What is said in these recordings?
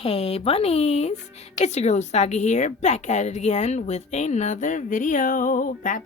Hey bunnies, it's your girl Usagi here, back at it again with another video. Back.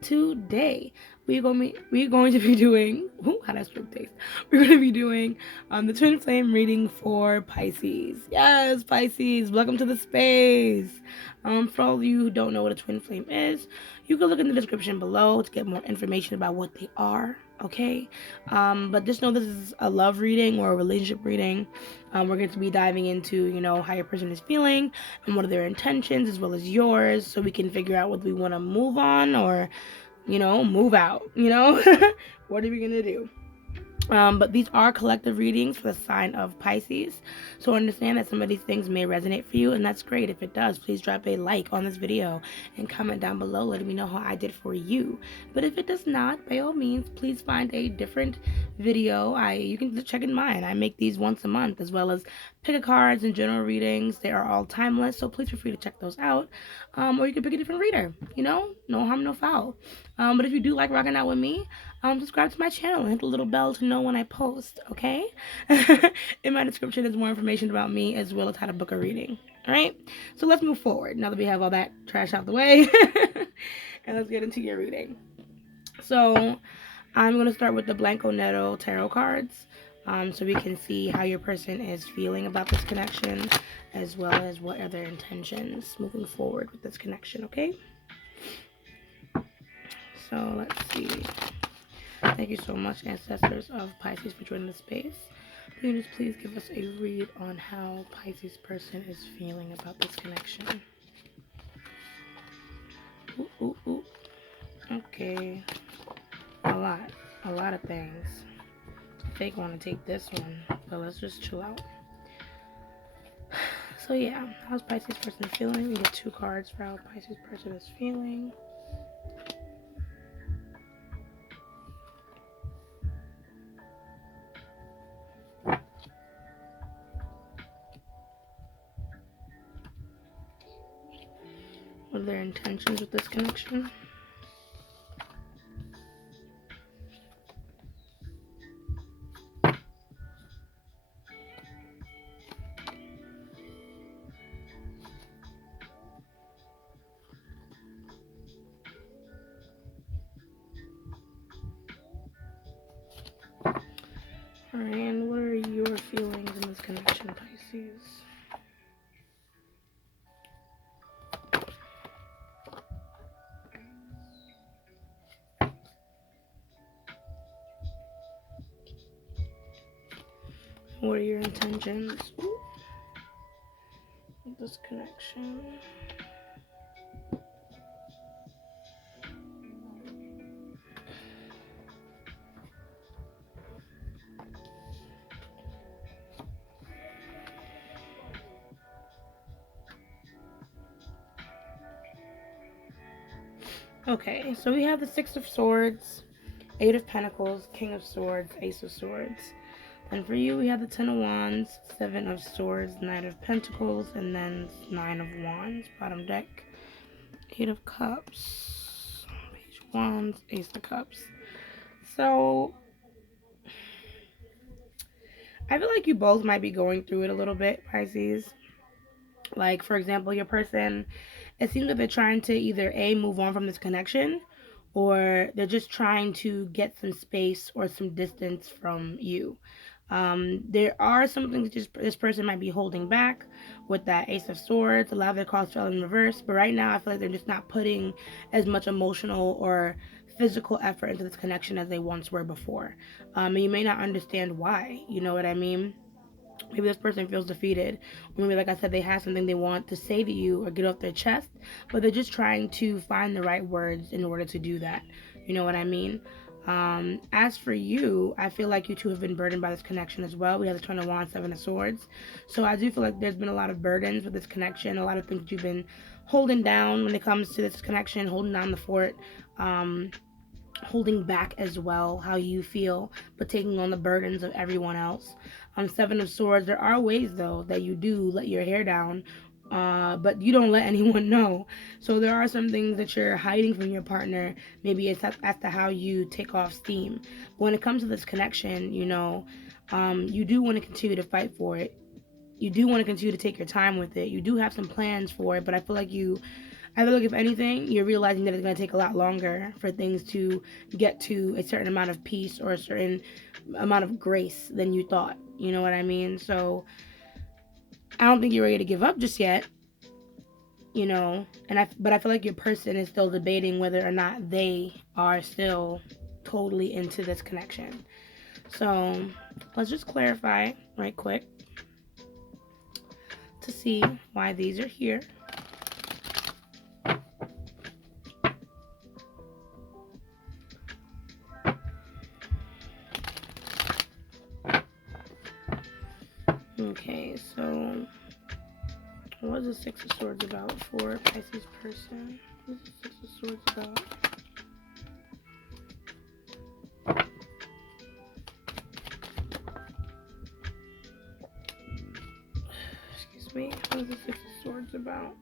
Today we're going to be doing how that stroke taste. We're going to be doing the twin flame reading for Pisces. Yes, Pisces, welcome to the space. For all of you who don't know what a twin flame is, you can look in the description below to get more information about what they are. Okay, but just know this is a love reading or a relationship reading. We're going to be diving into, how your person is feeling and what are their intentions as well as yours, so we can figure out whether we want to move on or, move out. What are we going to do? But these are collective readings for the sign of Pisces. So understand that some of these things may resonate for you, and that's great. If it does, please drop a like on this video and comment down below letting me know how I did for you. But if it does not, by all means, please find a different video. You can check in mine. I make these once a month, as well as pick a cards and general readings. They are all timeless, so please feel free to check those out. Or you can pick a different reader. No harm, no foul. But if you do like rocking out with me, subscribe to my channel and hit the little bell to know when I post, okay? In my description is more information about me as well as how to book a reading. All right, so let's move forward now that we have all that trash out the way. And let's get into your reading. So I'm going to start with the Blanco Netto tarot cards, so we can see how your person is feeling about this connection as well as what are their intentions moving forward with this connection, okay? So let's see. Thank you so much, ancestors of Pisces, for joining the space. Please give us a read on how Pisces person is feeling about this connection. Ooh. Okay. A lot of things. Fake want to take this one, but let's just chill out. So yeah, how's Pisces person feeling? We get 2 cards for how Pisces person is feeling. What are their intentions with this connection? Alright, and what are your feelings in this connection, Pisces? What are your intentions with this connection? Okay, so we have the 6 of Swords, 8 of Pentacles, King of Swords, Ace of Swords. And for you, we have the 10 of Wands, 7 of Swords, Knight of Pentacles, and then 9 of Wands, bottom deck. 8 of Cups, Page of Wands, Ace of Cups. So, I feel like you both might be going through it a little bit, Pisces. Like, for example, your person, it seems like they're trying to either A, move on from this connection, or they're just trying to get some space or some distance from you. There are some things this person might be holding back with that Ace of Swords. A lot of their cards fell in reverse, but right now I feel like they're just not putting as much emotional or physical effort into this connection as they once were before. And you may not understand why, you know what I mean? Maybe this person feels defeated, or maybe, like I said, they have something they want to say to you or get off their chest, but they're just trying to find the right words in order to do that. You know what I mean? As for you, I feel like you two have been burdened by this connection as well. We have the 10 of Wands, 7 of Swords. So I do feel like there's been a lot of burdens with this connection, a lot of things that you've been holding down when it comes to this connection, holding down the fort, holding back as well how you feel, but taking on the burdens of everyone else. 7 of Swords, there are ways though that you do let your hair down, but you don't let anyone know. So there are some things that you're hiding from your partner. Maybe it's as to how you take off steam. But when it comes to this connection, you do want to continue to fight for it. you do want to continue to take your time with it. You do have some plans for it, but I feel like if anything, you're realizing that it's going to take a lot longer for things to get to a certain amount of peace or a certain amount of grace than you thought. You know what I mean? So I don't think you're ready to give up just yet. But I feel like your person is still debating whether or not they are still totally into this connection. So let's just clarify right quick to see why these are here. Okay, so what is the Six of Swords about for Pisces person? What is the Six of Swords about? Excuse me. What is the Six of Swords about?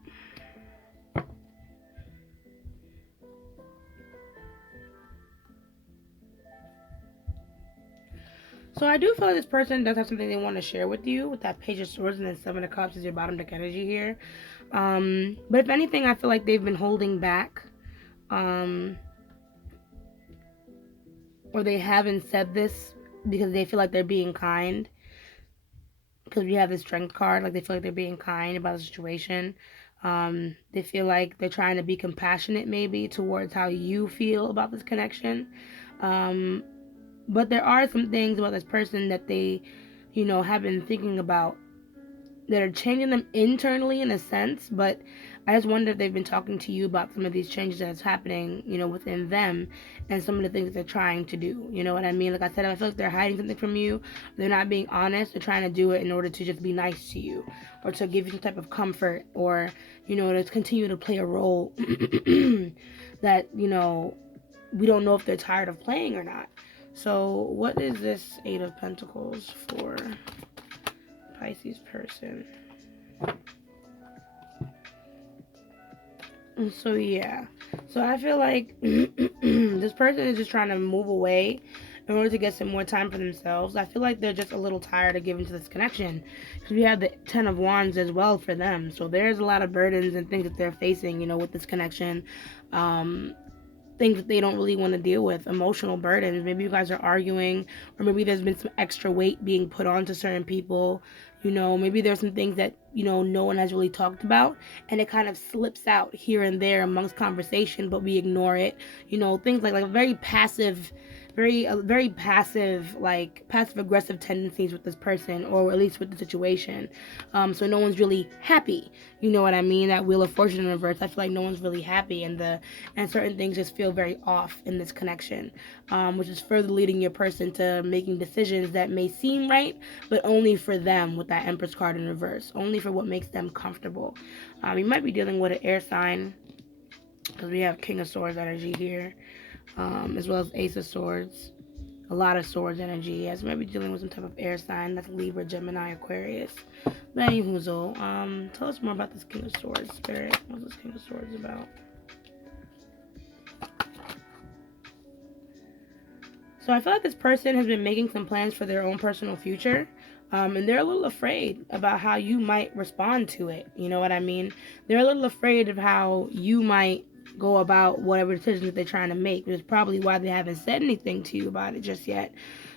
So I do feel like this person does have something they want to share with you with that Page of Swords, and then Seven of Cups is your bottom deck energy here. But if anything, I feel like they've been holding back. Or they haven't said this because they feel like they're being kind. Because we have the Strength card, like they feel like they're being kind about the situation. They feel like they're trying to be compassionate maybe towards how you feel about this connection. But there are some things about this person that they, have been thinking about that are changing them internally in a sense. But I just wonder if they've been talking to you about some of these changes that's happening, within them and some of the things that they're trying to do. You know what I mean? Like I said, I feel like they're hiding something from you. They're not being honest. They're trying to do it in order to just be nice to you or to give you some type of comfort or, to continue to play a role that, we don't know if they're tired of playing or not. So what is this Eight of Pentacles for Pisces person? So yeah. So I feel like this person is just trying to move away in order to get some more time for themselves. I feel like they're just a little tired of giving to this connection. Because we have the Ten of Wands as well for them. So there's a lot of burdens and things that they're facing, with this connection. Things that they don't really want to deal with, emotional burdens. Maybe you guys are arguing, or maybe there's been some extra weight being put onto certain people. Maybe there's some things that, no one has really talked about, and it kind of slips out here and there amongst conversation, but we ignore it. Things like very passive, very passive, like passive aggressive tendencies with this person, or at least with the situation. So no one's really happy. You know what I mean? That Wheel of Fortune in reverse. I feel like no one's really happy, and certain things just feel very off in this connection, which is further leading your person to making decisions that may seem right, but only for them with that Empress card in reverse, only for what makes them comfortable. You might be dealing with an air sign because we have King of Swords energy here, as well as Ace of Swords, a lot of Swords energy. Yes, maybe dealing with some type of air sign. That's Libra, Gemini, Aquarius. But anywho, tell us more about this King of Swords, Spirit. What's this King of Swords about? So I feel like this person has been making some plans for their own personal future. And they're a little afraid about how you might respond to it. You know what I mean? They're a little afraid of how you might go about whatever decisions that they're trying to make, which is probably why they haven't said anything to you about it just yet.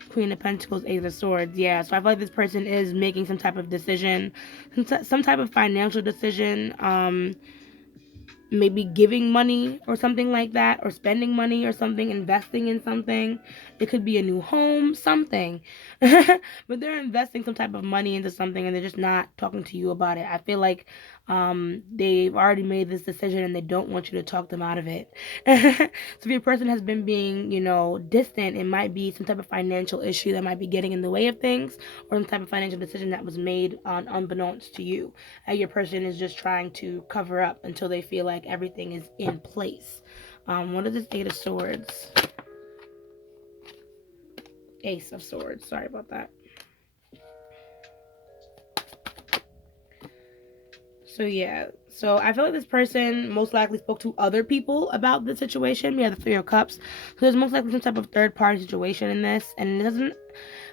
Queen of Pentacles, Ace of Swords. Yeah, so I feel like this person is making some type of decision, some type of financial decision. Maybe giving money or something like that, or spending money or something, investing in something. It could be a new home, something. But they're investing some type of money into something, and they're just not talking to you about it. I feel like they've already made this decision and they don't want you to talk them out of it. So if your person has been being, distant, it might be some type of financial issue that might be getting in the way of things, or some type of financial decision that was made unbeknownst to you. And your person is just trying to cover up until they feel like everything is in place. What is this Eight of Swords? Ace of Swords. Sorry about that. So yeah, so I feel like this person most likely spoke to other people about the situation. We have the Three of Cups, so there's most likely some type of third party situation in this, and it doesn't.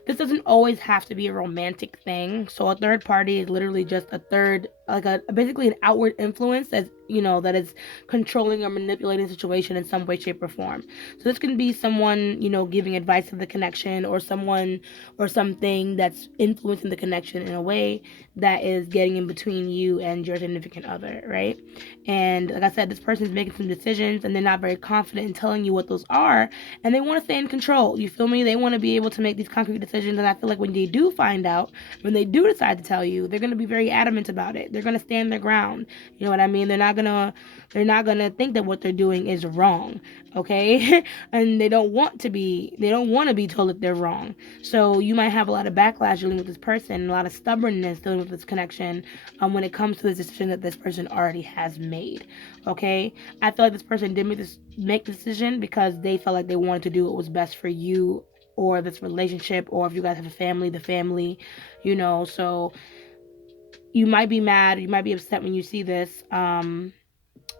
this doesn't always have to be a romantic thing. So a third party is literally just a third, like a basically an outward influence that's, that is controlling or manipulating the situation in some way, shape, or form. So this can be someone, giving advice to the connection, or someone or something that's influencing the connection in a way that is getting in between you and your significant other, right? And like I said, this person is making some decisions and they're not very confident in telling you what those are, and they want to stay in control. You feel me? They want to be able to make these concrete decisions, and I feel like when they do find out, when they do decide to tell you, they're going to be very adamant about it. They're going to stand their ground. You know what I mean? They're not gonna think that what they're doing is wrong, okay? And they don't want to be told that they're wrong. So you might have a lot of backlash dealing with this person, a lot of stubbornness dealing with this connection, when it comes to the decision that this person already has made. Okay, I feel like this person did make the decision because they felt like they wanted to do what was best for you or this relationship, or if you guys have a family, the family, So you might be mad, you might be upset when you see this.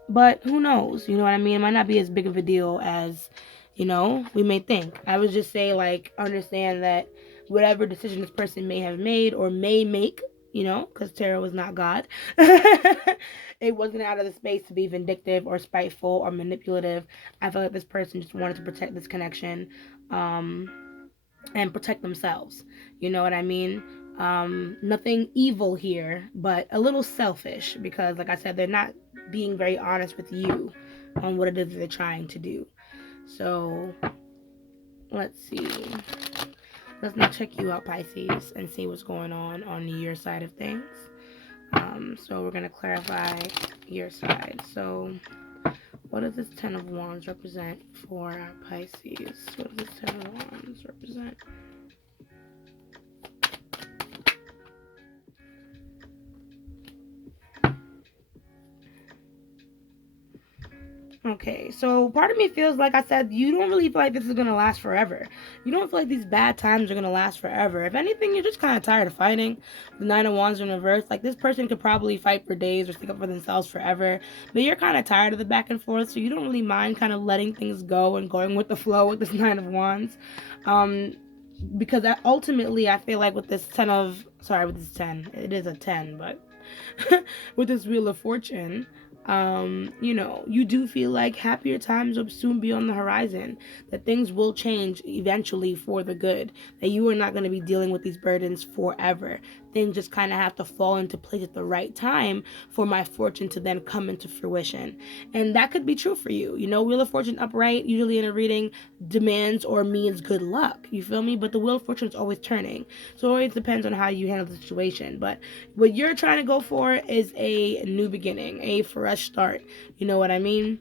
But who knows? You know what I mean? It might not be as big of a deal as, we may think. I would just say, like, understand that whatever decision this person may have made or may make, because tarot is not God, it wasn't out of the space to be vindictive or spiteful or manipulative. I feel like this person just wanted to protect this connection, and protect themselves. You know what I mean? Nothing evil here, but a little selfish because, like I said, they're not being very honest with you on what it is they're trying to do. So let's see. Let's now check you out, Pisces, and see what's going on your side of things. So we're going to clarify your side. So what does this Ten of Wands represent for Pisces? What does this Ten of Wands represent? Okay, so part of me feels like I said, you don't really feel like this is going to last forever. You don't feel like these bad times are going to last forever. If anything, you're just kind of tired of fighting. The Nine of Wands in reverse, like this person could probably fight for days or stick up for themselves forever. But you're kind of tired of the back and forth, so you don't really mind kind of letting things go and going with the flow with this Nine of Wands. Because ultimately, I feel like with this 10, it is a 10, but with this Wheel of Fortune, you do feel like happier times will soon be on the horizon, that things will change eventually for the good, that you are not going to be dealing with these burdens forever. Things just kind of have to fall into place at the right time for my fortune to then come into fruition. And that could be true for you. Wheel of Fortune upright, usually in a reading, demands or means good luck. You feel me? But the Wheel of Fortune is always turning. So it always depends on how you handle the situation. But what you're trying to go for is a new beginning, a fresh start. You know what I mean?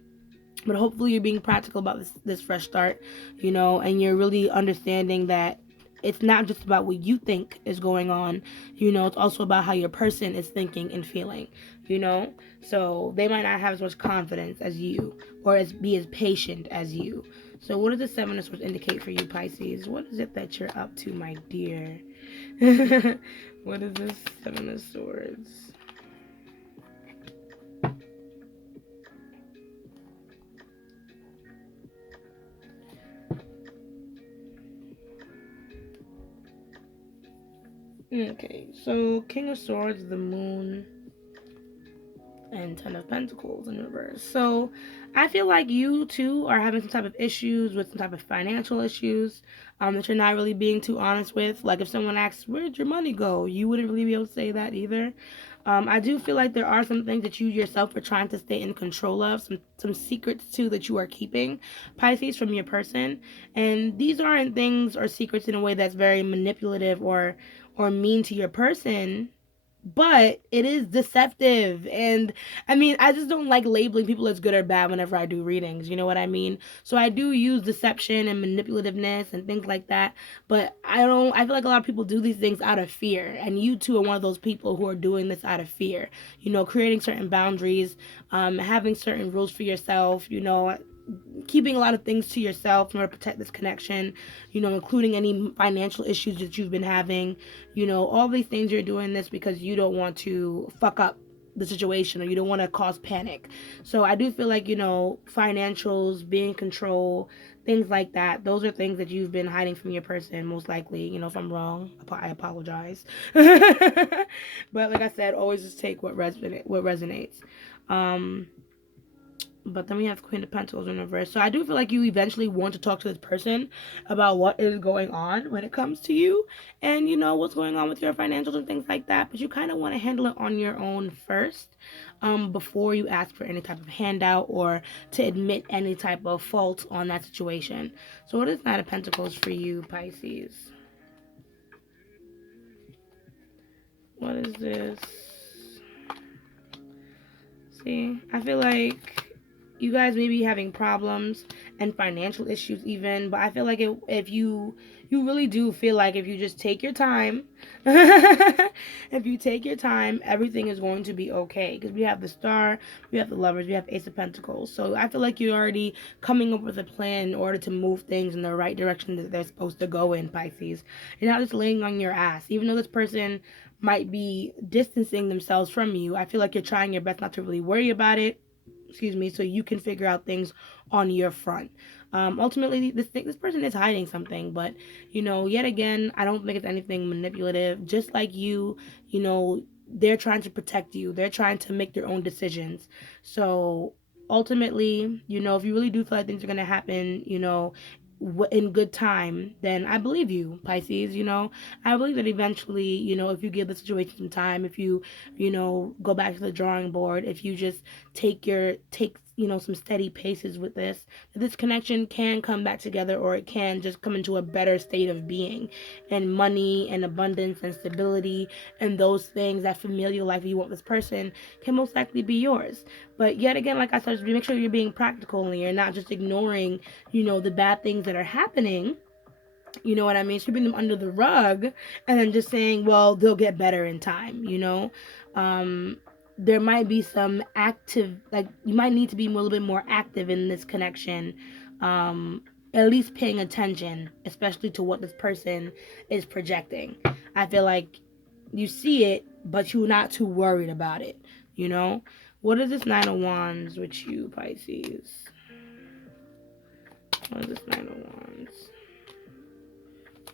But hopefully you're being practical about this fresh start, and you're really understanding that it's not just about what you think is going on, it's also about how your person is thinking and feeling, so they might not have as much confidence as you or be as patient as you. So what does the Seven of Swords indicate for you, Pisces? What is it that you're up to, my dear? What is this Seven of Swords? Okay, so King of Swords, the Moon, and Ten of Pentacles in reverse. So I feel like you too are having some type of issues with some type of financial issues that you're not really being too honest with. Like if someone asks, where'd your money go? You wouldn't really be able to say that either. I do feel like there are some things that you yourself are trying to stay in control of, some secrets too that you are keeping, Pisces, from your person. And these aren't things or secrets in a way that's very manipulative or mean to your person, but it is deceptive. And I mean, I just don't like labeling people as good or bad whenever I do readings, you know what I mean? So I do use deception and manipulativeness and things like that, but I feel like a lot of people do these things out of fear, and you two are one of those people who are doing this out of fear, creating certain boundaries, having certain rules for yourself, keeping a lot of things to yourself in order to protect this connection, including any financial issues that you've been having, all these things. You're doing this because you don't want to fuck up the situation, or you don't want to cause panic. So I do feel like, financials, being in control, things like that. Those are things that you've been hiding from your person, most likely. If I'm wrong, I apologize. But like I said, always just take what resonates. Um, but then we have Queen of Pentacles in reverse. So I do feel like you eventually want to talk to this person about what is going on when it comes to you, and what's going on with your financials and things like that. But you kind of want to handle it on your own first, before you ask for any type of handout or to admit any type of fault on that situation. So what is Knight of Pentacles for you, Pisces? What is this? See, I feel like you guys may be having problems and financial issues even, but I feel like if you really do feel like if you just take your time, if you take your time, everything is going to be okay. Because we have the Star, we have the Lovers, we have Ace of Pentacles. So I feel like you're already coming up with a plan in order to move things in the right direction that they're supposed to go in, Pisces. You're not just laying on your ass. Even though this person might be distancing themselves from you, I feel like you're trying your best not to really worry about it, so you can figure out things on your front. Ultimately, this person is hiding something, but yet again, I don't think it's anything manipulative. Just like they're trying to protect you. They're trying to make their own decisions. So ultimately, if you really do feel like things are gonna happen, in good time, then I believe you, Pisces. I believe that eventually, if you give the situation some time, if you, go back to the drawing board, if you just take some steady paces with this connection can come back together, or it can just come into a better state of being, and money and abundance and stability and those things, that familial life you want this person, can most likely be yours. But yet again, like I said, just make sure you're being practical and you're not just ignoring, the bad things that are happening. You know what I mean? Sweeping them under the rug and then just saying, well, they'll get better in time. There might be some active, like, you might need to be a little bit more active in this connection. At least paying attention, especially to what this person is projecting. I feel like you see it, but you're not too worried about it. What is this Nine of Wands with you, Pisces? What is this Nine of Wands?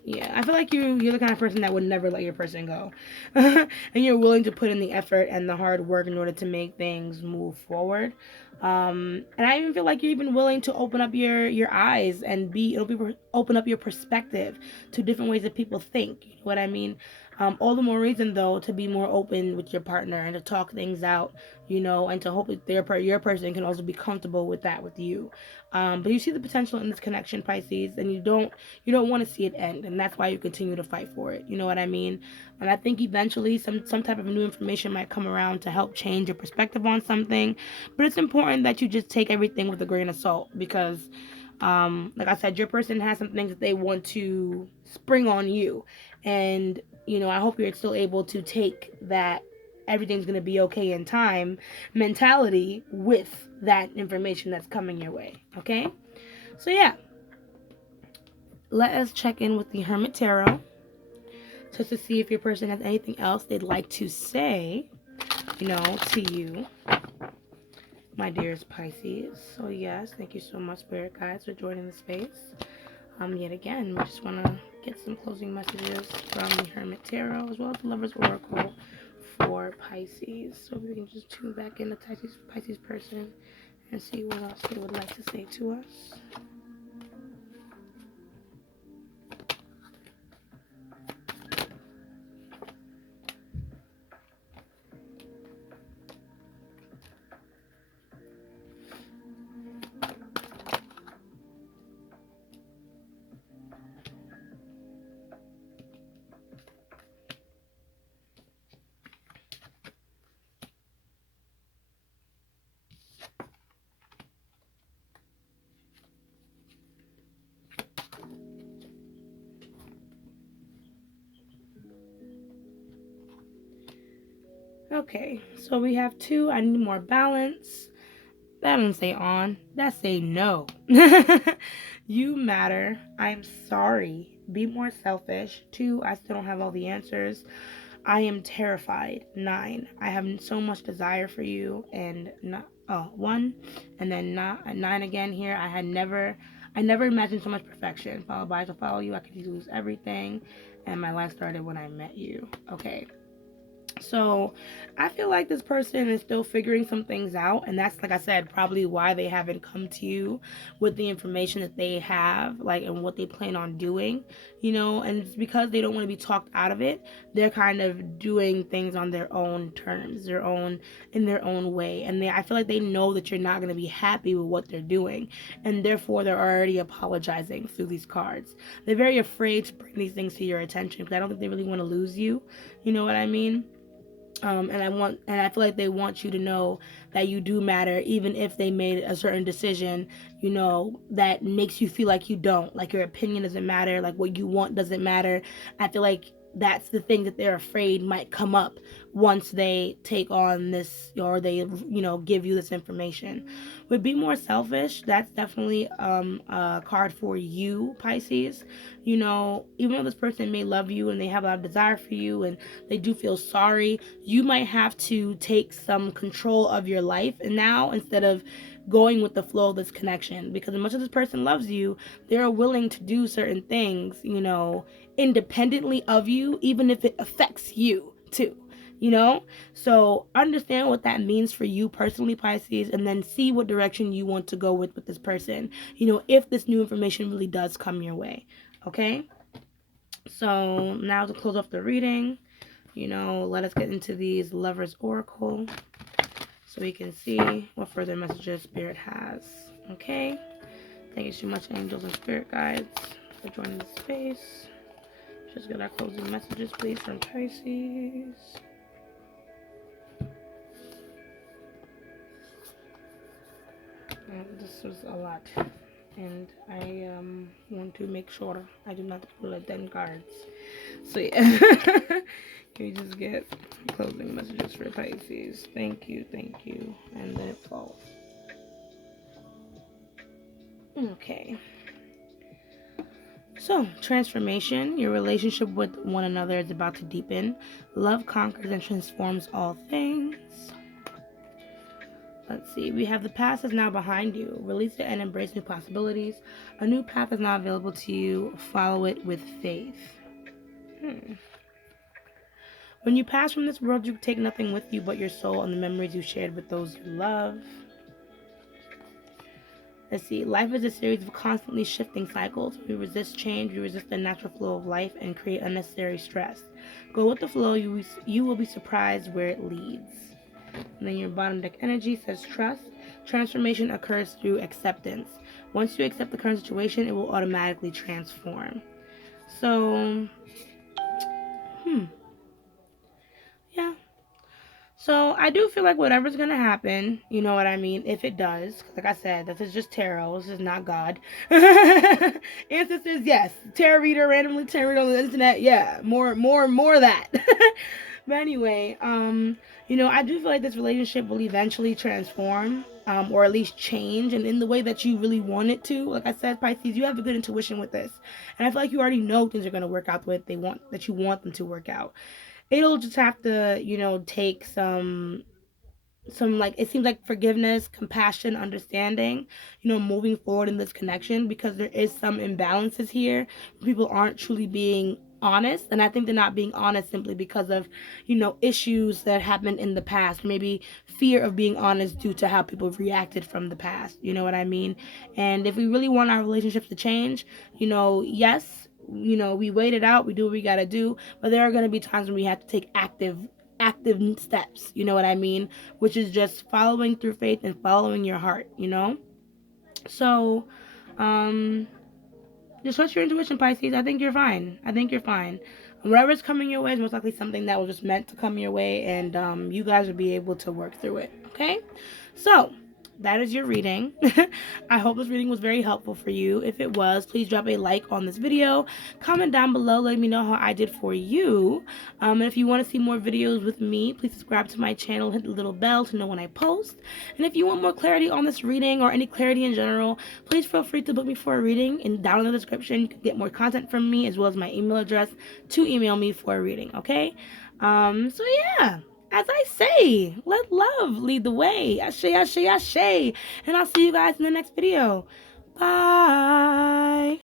Yeah, I feel like you're the kind of person that would never let your person go. And you're willing to put in the effort and the hard work in order to make things move forward. And I even feel like you're even willing to open up your eyes and open up your perspective to different ways that people think. You know what I mean? All the more reason, though, to be more open with your partner and to talk things out, and to hope that your person can also be comfortable with that with you. But you see the potential in this connection, Pisces, and you don't want to see it end, and that's why you continue to fight for it. You know what I mean? And I think eventually some type of new information might come around to help change your perspective on something. But it's important that you just take everything with a grain of salt, because like I said, your person has some things that they want to spring on you, and I hope you're still able to take that everything's going to be okay in time mentality with that information that's coming your way. Okay? So yeah, let us check in with the Hermit Tarot just to see if your person has anything else they'd like to say, to you, my dearest Pisces. So yes, thank you so much, Spirit Guides, for joining the space. Yet again, we just want to get some closing messages from the Hermit Tarot as well as the Lover's Oracle for Pisces. So we can just tune back in the Pisces person and see what else they would like to say to us. Okay, so we have two. I need more balance. That doesn't say on. That say no. You matter. I'm sorry. Be more selfish. 2, I still don't have all the answers. I am terrified. 9, I have so much desire for you. And not 1, and then not 9 again here. I never imagined so much perfection. Followed by to follow you, I could lose everything. And my life started when I met you. Okay. So I feel like this person is still figuring some things out, and that's, like I said, probably why they haven't come to you with the information that they have, like, and what they plan on doing, and it's because they don't want to be talked out of it. They're kind of doing things on their own terms, in their own way, and I feel like they know that you're not going to be happy with what they're doing, and therefore they're already apologizing through these cards. They're very afraid to bring these things to your attention because I don't think they really want to lose you. You know what I mean? And I feel like they want you to know that you do matter, even if they made a certain decision, that makes you feel like you don't, like your opinion doesn't matter, like what you want doesn't matter. I feel like that's the thing that they're afraid might come up once they take on this, or they, give you this information. Would be more selfish. That's definitely a card for you, Pisces. Even though this person may love you and they have a lot of desire for you and they do feel sorry, you might have to take some control of your life and now, instead of going with the flow of this connection, because as much as this person loves you, they're willing to do certain things, independently of you, even if it affects you too. So understand what that means for you personally, Pisces, and then see what direction you want to go with this person, if this new information really does come your way. Okay, so now to close off the reading, let us get into these Lovers Oracle so we can see what further messages Spirit has. Okay, thank you so much, angels and spirit guides, for joining the space. Just get our closing messages, please, from Pisces. This was a lot, and I want to make sure I do not pull a 10 cards. So yeah, you just get closing messages for Pisces. Thank you, and then it falls. Okay. So, transformation. Your relationship with one another is about to deepen. Love conquers and transforms all things. Let's see. We have the past is now behind you. Release it and embrace new possibilities. A new path is now available to you. Follow it with faith. When you pass from this world, you take nothing with you but your soul and the memories you shared with those you love. Let's see. Life is a series of constantly shifting cycles. We resist change, we resist the natural flow of life, and create unnecessary stress. Go with the flow. You will be surprised where it leads. And then your bottom deck energy says trust. Transformation occurs through acceptance. Once you accept the current situation, it will automatically transform. So, yeah. So I do feel like whatever's going to happen, you know what I mean, if it does, like I said, this is just tarot, this is not God. Ancestors, yes. Tarot reader, randomly tarot reader on the internet, yeah. More of that. But anyway, I do feel like this relationship will eventually transform, or at least change, and in the way that you really want it to. Like I said, Pisces, you have a good intuition with this, and I feel like you already know things are going to work out the way that you want them to work out. It'll just have to, take some like, it seems like forgiveness, compassion, understanding, moving forward in this connection, because there is some imbalances here. People aren't truly being honest, and I think they're not being honest simply because of issues that happened in the past, maybe fear of being honest due to how people reacted from the past, you know what I mean? And if we really want our relationships to change, yes, we wait it out, we do what we gotta do, but there are going to be times when we have to take active steps, you know what I mean, which is just following through faith and following your heart, so just trust your intuition, Pisces. I think you're fine. Whatever's coming your way is most likely something that was just meant to come your way, and you guys will be able to work through it. Okay, so that is your reading. I hope this reading was very helpful for you. If it was, please drop a like on this video. Comment down below, let me know how I did for you. And if you want to see more videos with me, please subscribe to my channel, hit the little bell to know when I post. And if you want more clarity on this reading or any clarity in general, please feel free to book me for a reading. And down in the description, you can get more content from me, as well as my email address to email me for a reading, okay? So yeah. As I say, let love lead the way. Ashe, ashe, ashe. And I'll see you guys in the next video. Bye.